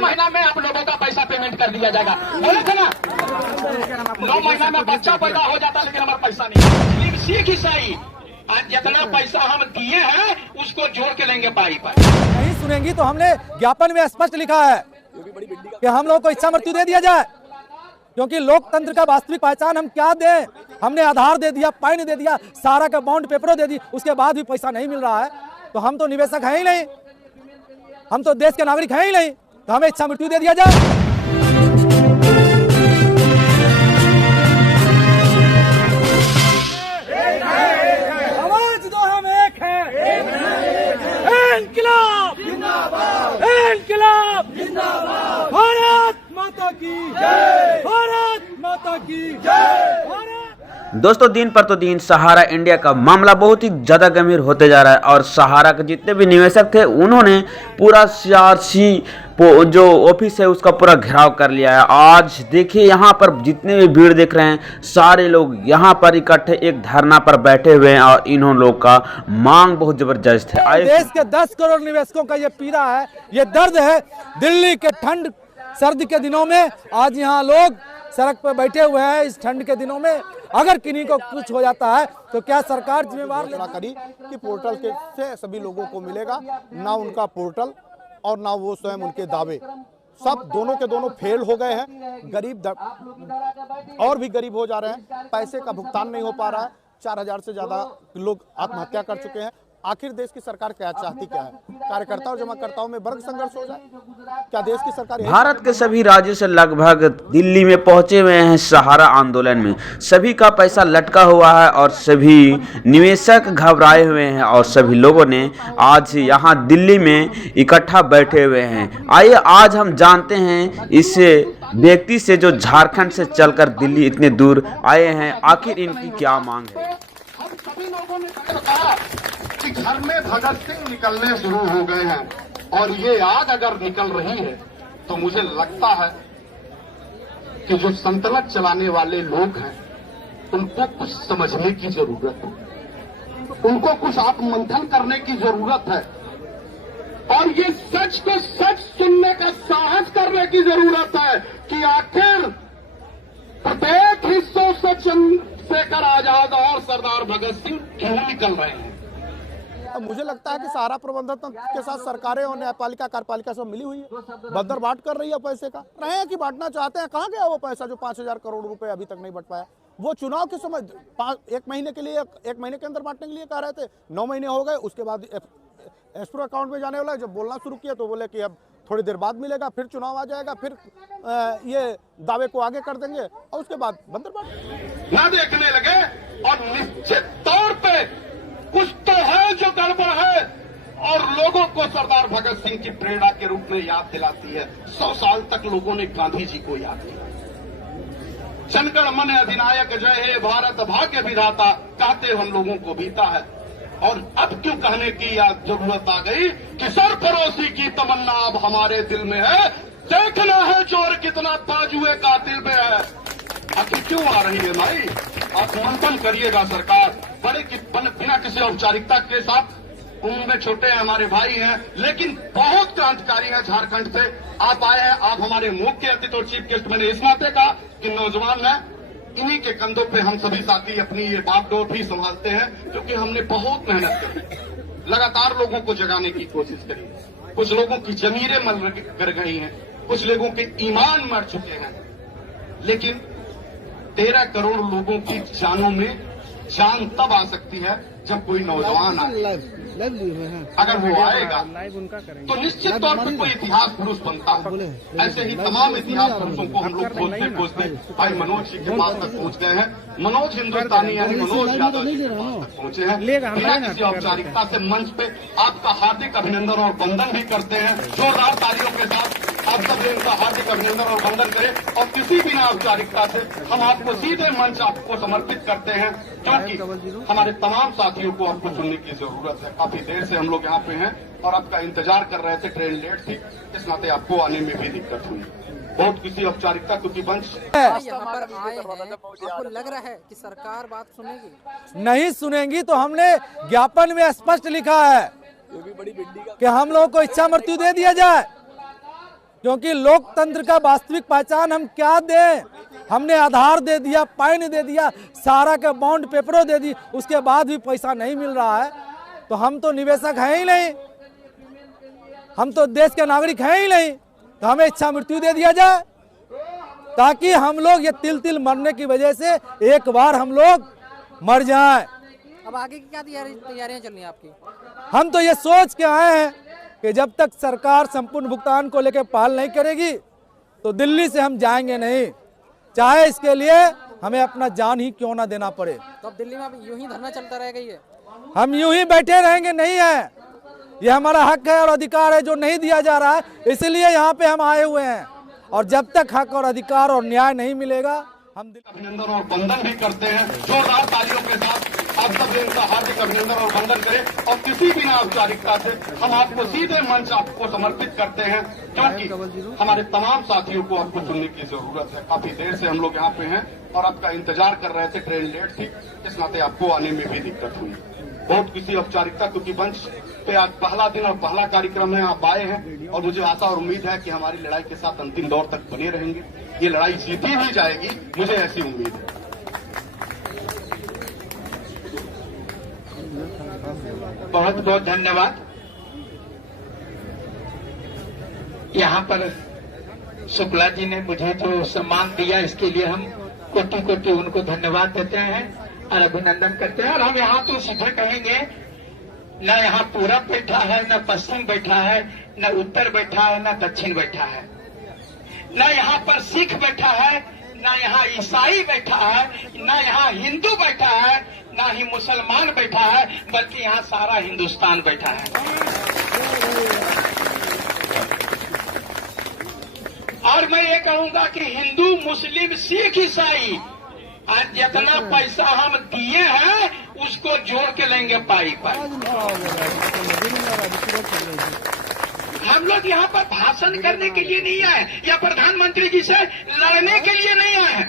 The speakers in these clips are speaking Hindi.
महीना में आप लोगों का पैसा पेमेंट कर दिया जाएगा, बोले थे ना। 9 महीना में बच्चा पैदा हो जाता, लेकिन हमारा पैसा नहीं। सिख ईसाई आज जितना पैसा हम दिए हैं उसको जोड़ के लेंगे पाई पर। नहीं सुनेंगी तो हमने ज्ञापन में स्पष्ट लिखा है कि हम लोगों को इच्छा मृत्यु दे दिया जाए, क्योंकि लोकतंत्र का वास्तविक पहचान हम क्या दें। हमने आधार दे दिया, पैन दे दिया, सारा का बॉन्ड पेपरों दे दी, उसके बाद भी पैसा नहीं मिल रहा है। तो हम तो निवेशक हैं ही नहीं, हम तो देश के नागरिक हैं ही नहीं, तो हमें इच्छा मृत्यु दे दिया जाए। इंकलाब जिंदाबाद, इंकलाब जिंदाबाद, भारत माता की जय, भारत माता की जय। दोस्तों, दिन पर तो दिन सहारा इंडिया का मामला बहुत ही ज़्यादा गंभीर होते जा रहा है और सहारा के जितने भी निवेशक थे उन्होंने पूरा सीआरसी जो ऑफिस है उसका पूरा घेराव कर लिया है। आज देखिए यहाँ पर जितने भी भीड़ देख रहे हैं, सारे लोग यहाँ पर इकट्ठे एक धरना पर बैठे हुए हैं और इन्हों लोग का मांग बहुत जबरदस्त है। देश के 10 करोड़ निवेशकों का ये पीड़ा है, ये दर्द है। दिल्ली के ठंड सर्दी के दिनों में आज यहाँ लोग सड़क पर बैठे हुए हैं। इस ठंड के दिनों में अगर किन्हीं को कुछ हो जाता है तो क्या सरकार जिम्मेवार करी कि पोर्टल के से सभी लोगों को मिलेगा, ना उनका पोर्टल और ना वो स्वयं उनके दावे, सब दोनों के दोनों फेल हो गए हैं। गरीब और भी गरीब हो जा रहे हैं, पैसे का भुगतान नहीं हो पा रहा है। 4000 से ज्यादा लोग आत्महत्या कर चुके हैं। आखिर देश की सरकार क्या चाहती क्या है? कार्यकर्ता और जमाकर्ताओं में वर्ग संघर्ष हो जाए? क्या देश की सरकार? भारत के सभी राज्यों से लगभग दिल्ली में पहुंचे हुए हैं सहारा आंदोलन में। सभी का पैसा लटका हुआ है और सभी निवेशक घबराए हुए हैं और सभी लोगों ने आज यहां दिल्ली में इकट्ठा बैठे हुए हैं। आइए आज हम जानते हैं इस व्यक्ति से जो झारखंड से चलकर दिल्ली इतने दूर आए हैं, आखिर इनकी क्या मांग है। हम सभी लोगों ने कहा कि घर में भगत सिंह निकलने शुरू हो गए हैं और ये आग अगर निकल रही है तो मुझे लगता है कि जो संतलत चलाने वाले लोग हैं उनको कुछ समझने की जरूरत है, उनको कुछ आत्ममंथन करने की जरूरत है और ये सच को सच सुनने का साहस करने की जरूरत है कि आखिर प्रत्येक हिस्सों से चंद्रशेखर आजाद और सरदार भगत सिंह क्यों निकल रहे हैं। मुझे लगता है कि सहारा प्रबंधन के साथ सरकारें और न्यायपालिका कार्यपालिका सब मिली हुई है, बदर बाट कर रही है पैसे का। रहे हैं कि बांटना चाहते हैं, कहाँ गया वो पैसा जो 5000 करोड़ रुपए अभी तक नहीं बट पाया? वो चुनाव के समय 1 महीने के लिए, 1 महीने के अंदर बांटने के लिए कह रहे थे। 9 महीने हो गए, उसके बाद एस्ट्रो अकाउंट में जाने वाला। जब बोलना शुरू किया तो बोले कि अब थोड़ी देर बाद मिलेगा, फिर चुनाव आ जाएगा, फिर ये दावे को आगे कर देंगे और उसके बाद बंदर बाट ना देखने लगे। और निश्चित तौर पे कुछ तो है जो गड़बड़ है और लोगों को सरदार भगत सिंह की प्रेरणा के रूप में याद दिलाती है। 100 साल तक लोगों ने गांधी जी को याद किया। जनगण मन अधिनायक जय हे भारत भाग्य विधाता कहते हम लोगों को बीता है। और अब क्यों कहने की याद जरूरत आ गई कि सरफरोशी की तमन्ना अब हमारे दिल में है, देखना है जोर कितना बाजुए का दिल में है। आखिर क्यों आ रही है भाई? आप मंथन करिएगा सरकार, बड़े बिना किसी औपचारिकता के साथ। उम्र में छोटे हैं, हमारे भाई हैं, लेकिन बहुत क्रांतिकारी हैं झारखंड से। आप आए हैं, आप हमारे मुख्य अतिथि और चीफ गेस्ट। मैंने इस नाते कहा कि नौजवान हैं, इन्हीं के कंधों पे हम सभी साथी अपनी ये बागडोर भी संभालते हैं, क्योंकि हमने बहुत मेहनत करी, लगातार लोगों को जगाने की कोशिश करी। कुछ लोगों की जमीरें मर कर गई हैं, कुछ लोगों के ईमान मर चुके हैं, लेकिन 13 करोड़ लोगों की जानों में जान तब आ सकती है जब कोई नौजवान आए। अगर वो आएगा तो निश्चित तौर पर कोई इतिहास पुरुष बनता है। ऐसे ही तमाम इतिहास पुरुषों को हम लोग खोजते खोजते भाई मनोज जी के पास तक पहुंच गए हैं। मनोज हिंदुस्तानी यानी मनोज यादव जी के पास तक पहुंचे हैं। बिना किसी औपचारिकता से मंच पे आपका हार्दिक अभिनंदन और वंदन भी करते हैं। जोरदार तालियों के साथ आप सब इनका हार्दिक अभिनंदन और वंदन करें। और किसी बिना औपचारिकता से हम आपको सीधे मंच आपको समर्पित करते हैं, क्योंकि हमारे तमाम साथियों को आपको सुनने की जरूरत है। काफी देर से हम लोग यहाँ पे हैं और आपका इंतजार कर रहे थे, ट्रेन लेट थी, इस नाते आपको आने में भी दिक्कत हुई। बहुत किसी औपचारिकता क्योंकि मंच यहाँ पर आए हैं, आपको लग रहा है कि सरकार बात सुनेगी? नहीं सुनेंगी तो हमने ज्ञापन में स्पष्ट लिखा है कि हम लोगों को इच्छा मृत्यु दे दिया जाए। क्योंकि लोकतंत्र का वास्तविक पहचान हम क्या दें। हमने आधार दे दिया, पैन दे दिया, सारा के बॉन्ड पेपरों दे दी, उसके बाद भी पैसा नहीं मिल रहा है। तो हम तो निवेशक हैं ही नहीं, हम तो देश के नागरिक हैं ही नहीं। तो हमें इच्छा मृत्यु दे दिया जाए ताकि हम लोग ये तिल तिल मरने की वजह से एक बार हम लोग मर जाएं। अब आगे की क्या तैयारियां चल रही हैं आपकी? हम तो ये सोच के आए हैं कि जब तक सरकार संपूर्ण भुगतान को लेकर पहल नहीं करेगी तो दिल्ली से हम जाएंगे नहीं, चाहे इसके लिए हमें अपना जान ही क्यों ना देना पड़े। तो अब दिल्ली में अब यूं ही धरना चलता रहेगा ये? हम यूं ही बैठे रहेंगे नहीं है, ये हमारा हक है और अधिकार है जो नहीं दिया जा रहा है, इसलिए यहाँ पे हम आए हुए हैं। और जब तक हक और अधिकार और न्याय नहीं मिलेगा हम अभिनंदन और वंदन भी करते हैं। जोरदार तालियों के साथ आप सब इनका हार्दिक अभिनंदन और वंदन करें और किसी भी औपचारिकता से हम आपको सीधे मंच आपको समर्पित करते हैं, क्योंकि हमारे तमाम साथियों को आपको सुनने की जरूरत है। काफी देर से हम लोग यहाँ पे हैं और आपका इंतजार कर रहे थे, ट्रेन लेट थी, इस नाते आपको आने में भी दिक्कत हुई। बहुत किसी औपचारिकता, क्योंकि मंच पे आज पहला दिन और पहला कार्यक्रम है, आप आए हैं और मुझे आशा और उम्मीद है कि हमारी लड़ाई के साथ अंतिम दौर तक बने रहेंगे। ये लड़ाई जीती भी जाएगी, मुझे ऐसी उम्मीद है। बहुत बहुत धन्यवाद। यहाँ पर शुक्ला जी ने मुझे जो सम्मान दिया इसके लिए हम कोटि कोटि उनको धन्यवाद देते हैं और अभिनंदन करते हैं। और हम यहाँ तो सीधे कहेंगे, न यहाँ पूरब बैठा है, न पश्चिम बैठा है, न उत्तर बैठा है, न दक्षिण बैठा है, न यहाँ पर सिख बैठा है, न यहाँ ईसाई बैठा है, न यहाँ हिंदू बैठा है, न ही मुसलमान बैठा है, बल्कि यहाँ सारा हिंदुस्तान बैठा है। और मैं ये कहूंगा कि हिंदू, मुस्लिम, सिख, ईसाई आज जितना पैसा हम दिए हैं उसको जोड़ के लेंगे पाई पाई। हम लोग यहाँ पर भाषण करने के लिए नहीं आए या प्रधानमंत्री जी से लड़ने के लिए नहीं आए हैं।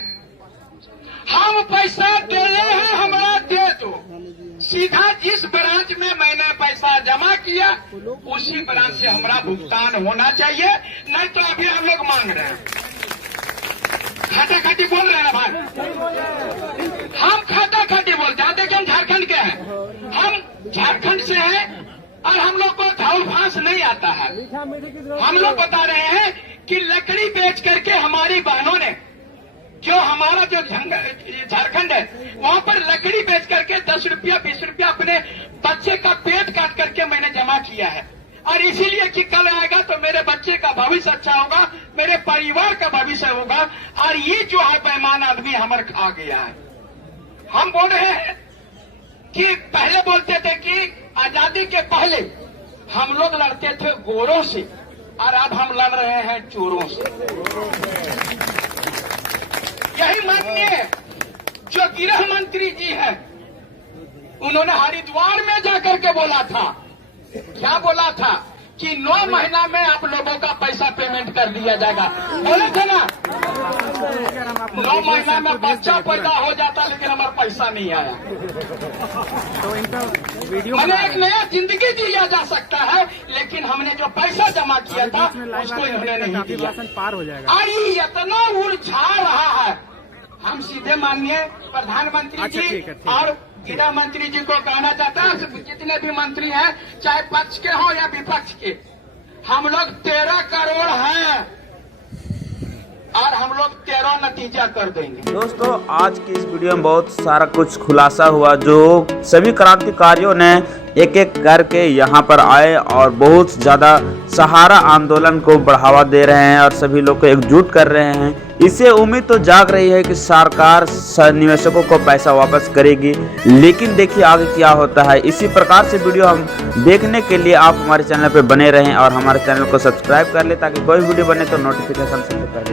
हम पैसा दे रहे हैं, हमारा दे दो। सीधा जिस ब्रांच में मैंने पैसा जमा किया उसी ब्रांच से हमारा भुगतान होना चाहिए, नहीं तो अभी हम लोग मांग रहे हैं। खाता खाटी बोल रहे हैं ना भाई, हम खाता खाटी बोल जाते कि हम झारखंड के हैं, हम झारखंड से हैं और हम लोग को धाउल फांस नहीं आता है। हम लोग बता रहे हैं कि लकड़ी बेच करके हमारी बहनों ने, जो हमारा जो झारखंड है वहां पर लकड़ी बेच करके 10 रुपया 20 रुपया अपने बच्चे का पेट काट करके मैंने जमा किया है। और इसीलिए कि कल आएगा तो मेरे बच्चे का भविष्य अच्छा होगा, मेरे परिवार का भविष्य होगा। और ये जो है बेईमान आदमी हमारे खा गया है। हम बोल रहे हैं कि पहले बोलते थे कि आजादी के पहले हम लोग लड़ते थे गोरों से और अब हम लड़ रहे हैं चोरों से। यही माननीय जो गृह मंत्री जी हैं, उन्होंने हरिद्वार में जाकर के बोला था, क्या बोला था कि 9 महीना में आप लोगों का पैसा पेमेंट कर दिया जाएगा, बोले थे ना। 9 महीना में बच्चा पैदा हो जाता लेकिन हमारा पैसा नहीं आया। तो इनका वीडियो हमें एक नया जिंदगी दिया जा सकता है, लेकिन हमने जो पैसा जमा किया था उसको इन्होंने नहीं दिया। पार हो जाएगा। और ये इतना उलझा रहा है। हम सीधे माननीय प्रधानमंत्री जी और गृह मंत्री जी को कहना चाहता है, जितने भी मंत्री हैं चाहे पक्ष के हो या विपक्ष के, हम लोग 13 करोड़ हैं और हम लोग 13 नतीजा कर देंगे। दोस्तों, आज की इस वीडियो में बहुत सारा कुछ खुलासा हुआ, जो सभी क्रांतिकारियों ने एक एक करके यहाँ पर आए और बहुत ज़्यादा सहारा आंदोलन को बढ़ावा दे रहे हैं और सभी लोग को एकजुट कर रहे हैं। इससे उम्मीद तो जाग रही है कि सरकार निवेशकों को पैसा वापस करेगी, लेकिन देखिए आगे क्या होता है। इसी प्रकार से वीडियो हम देखने के लिए आप हमारे चैनल पर बने रहें और हमारे चैनल को सब्सक्राइब कर लें ताकि कोई वीडियो बने तो नोटिफिकेशन सबसे पहले